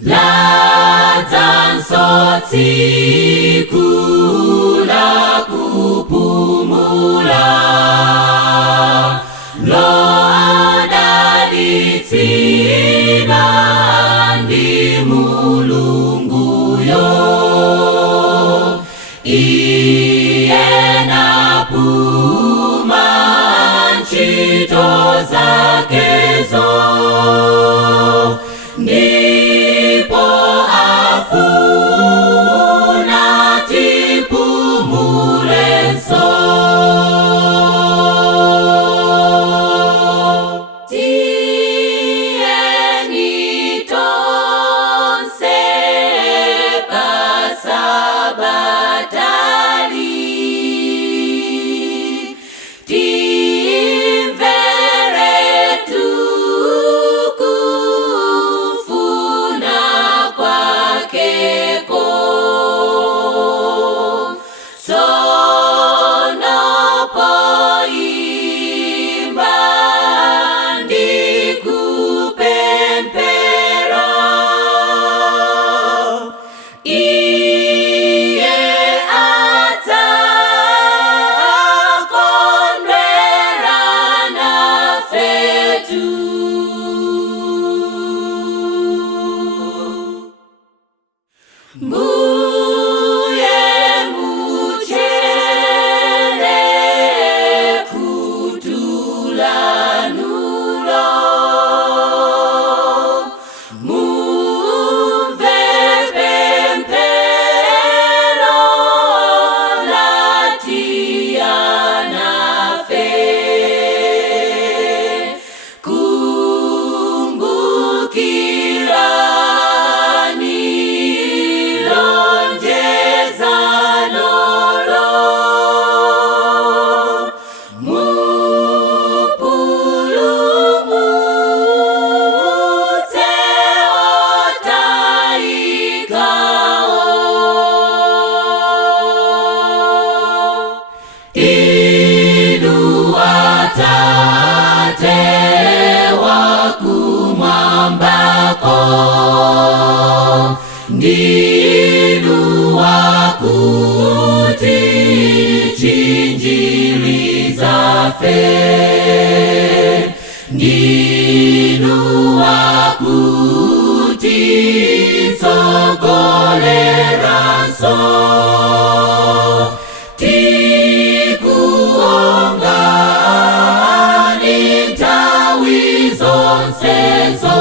Latansotsiku la kupumula lo adalitsina ndi Mulungu yo iye napuma ntchito zakezo ndipo afuna tipumulenso. Tiyeni tonse pasabatali timvere tukufuna kwakeko sonopoimba ndikupempera iye adzakondwera nafetu. Mbuye muchere kutulanulo mumve pempero latiyanafe kumbukirani lonjezanolo mupulumutse otaikao. Inu Atate wakumwambako ndinu wakutitchinjirizafe ndinu wakutitsogoleranso tikuongani nthawi zonsezo.